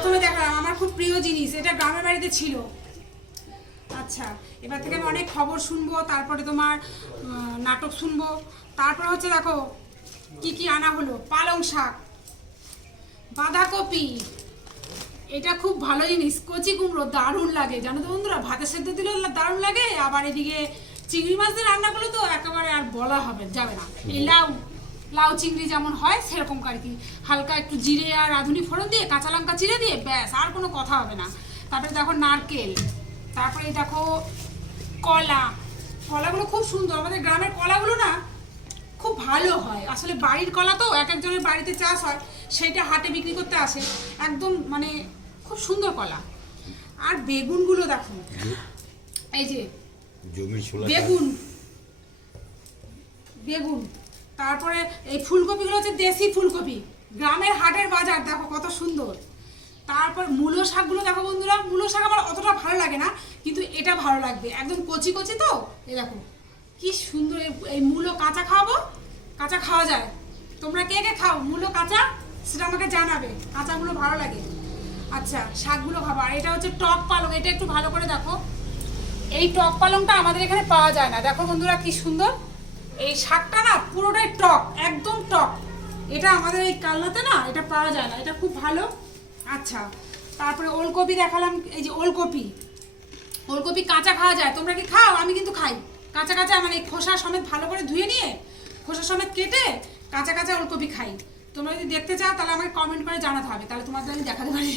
প্রথমে দেখালাম, আমার খুব প্রিয় জিনিস, এটা গ্রামের বাড়িতে ছিল। আচ্ছা এবার থেকে আমি অনেক খবর শুনব, তারপরে তোমার নাটক শুনব। তারপরে হচ্ছে দেখো, কি কি আনা হলো? পালং শাক, বাঁধাকপি, এটা খুব ভালো জিনিস, কচি কুমড়ো দারুণ লাগে, জানো তো বন্ধুরা? ভাতের সেদ্ধ দিলেও দারুণ লাগে, আবার এদিকে চিংড়ি মাছ দিয়ে রান্না করলে তো একেবারে আর বলা হবে, যাবে না। এই লাউ লাউ চিংড়ি যেমন হয় সেরকম আর কি। হালকা একটু জিরে আর রাঁধুনি ফোড়ন দিয়ে কাঁচা লঙ্কা চিড়ে দিয়ে ব্যাস আর কোনো কথা হবে না। তারপরে দেখো নারকেল তারপরে দেখো কলা। কলাগুলো খুব সুন্দর আমাদের গ্রামের কলাগুলো না খুব ভালো হয়। আসলে বাড়ির কলা তো এক একজনের বাড়িতে চাষ হয় সেইটা হাটে বিক্রি করতে আসে। একদম মানে খুব সুন্দর কলা। আর বেগুনগুলো দেখো। এই যে বেগুন। বেগুন। তারপরে এই ফুলকপিগুলো হচ্ছে দেশি ফুলকপি, গ্রামের হাটের বাজার, দেখো কত সুন্দর। তারপর মূলো শাকগুলো দেখো বন্ধুরা, মূলো শাক আমার অতটা ভালো লাগে না, কিন্তু এটা ভালো লাগবে। একদম কচি কচি তো, এই দেখো, কি সুন্দর এই- মূলো কাঁচা খাওয়াবো? কাঁচা খাওয়া যায়। তোমরা কে কে খাও? মূলো, কাঁচা? সেটা আমাকে জানাবে। কাঁচাগুলো ভালো লাগে। আচ্ছা শাকগুলো খাব আর এটা হচ্ছে টক পালং, এটা একটু ভালো করে দেখো। এই টক পালংটা আমাদের এখানে পাওয়া যায় না। দেখো বন্ধুরা কি সুন্দর। এই শাকটা না পুরোটাই টক, একদম টক। এটা আমাদের এই কালনাতে না এটা পাওয়া যায় না, এটা খুব ভালো। আচ্ছা তারপরে ওলকপি দেখালাম, এই যে ওলকপি। ওলকপি কাঁচা খাওয়া যায়, তোমরা কি খাও? আমি কিন্তু খাই। কাঁচা কাঁচা মানে খোসা সমেত ভালো করে ধুয়ে নিয়ে, খোসা সমেত কেটে কাঁচা কাঁচা ওলকপি খাই। তোমরা যদি দেখতে চাও, তাহলে আমাকে কমেন্ট করে জানাতে হবে, তাহলে তোমাদের আমি দেখাতে পারি।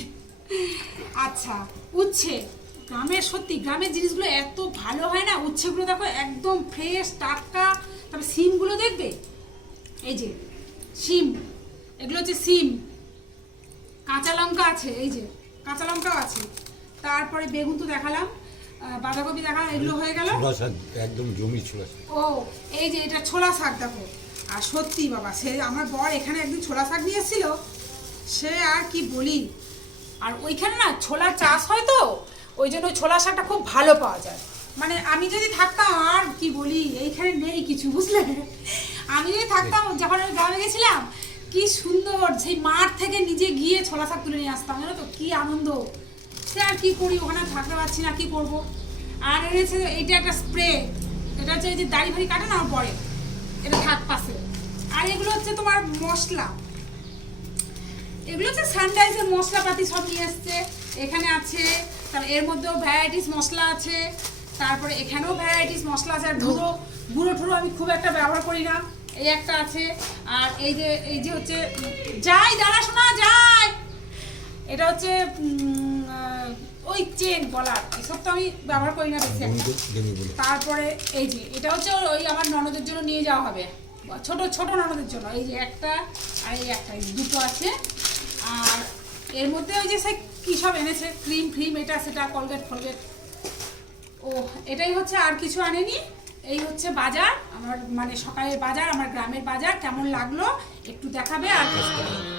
আচ্ছা উচ্ছে। গ্রামের সত্যি গ্রামের জিনিসগুলো এত ভালো হয় না? উচ্ছেগুলো দেখো একদম ফ্রেশ টাটকা। তারপর সিমগুলো দেখবে? এই যে সিম। এগুলো হচ্ছে সিম। কাঁচা লঙ্কা আছে এই যে কাঁচা লঙ্কাও আছে। তারপরে বেগুন তো দেখালাম বাঁধাকপি দেখালাম এগুলো হয়ে গেল। একদম জমি ছোলা ও এই যে এটা ছোলা শাক দেখো। আর সত্যি বাবা সে আমার বর এখানে একদিন ছোলা শাক নিয়ে এসেছিল। সে আর কি বলি। আর ওইখানে না ছোলা চাষ হয় তো ওই জন্য ওই ছোলা শাকটা খুব ভালো পাওয়া যায়। মানে আমি যদি থাকতাম, আর কি বলি, এইখানে নেই কিছু, বুঝলে? আমি যদি থাকতাম, যখন আমি গ্রামে গেছিলাম, কি সুন্দর, সেই মাঠ থেকে নিজে গিয়ে ছোলা শাক তুলে নিয়ে আসতাম, জানো তো? কি আনন্দ। সে আর কি করি, ওখানে থাকতে পারছি না, কি করব? আর এনেছে এইটা একটা স্প্রে এটা হচ্ছে এই যে দাড়ি ভাড়ি কাটে না পরে? এটা থাক পাশে। আর এগুলো হচ্ছে তোমার মশলা। এগুলো হচ্ছে সানরাইজের মশলাপাতি সব নিয়ে এসছে। এখানে আছে তারপর এর মধ্যেও ভ্যারাইটিস মশলা আছে তারপরে এখানেও ভ্যারাইটিস মশলা আছে আর গুঁড়ো গুঁড়ো টুড়ো আমি খুব একটা ব্যবহার করি না এই একটা আছে আর এই যে এই যে হচ্ছে যাই দাঁড়া শোনা যাই! এটা হচ্ছে ওই চেন গলার এসব তো আমি ব্যবহার করি না বেশি তারপরে এই যে এটা হচ্ছে ওই আমার ননদের জন্য নিয়ে যাওয়া হবে। ছোট ছোট ননদের জন্য এই যে একটা আর এই একটা এই দুটো আছে আর এর মধ্যে ওই যে সে কী সব এনেছে? ক্রিম, ফ্রিম, এটা, সেটা, কলগেট, ফলগেট। ও, এটাই হচ্ছে আর কিছু আনেনি। এই হচ্ছে বাজার। আমার মানে সকালের বাজার, আমার গ্রামের বাজার। কেমন লাগল একটু দেখাবে আর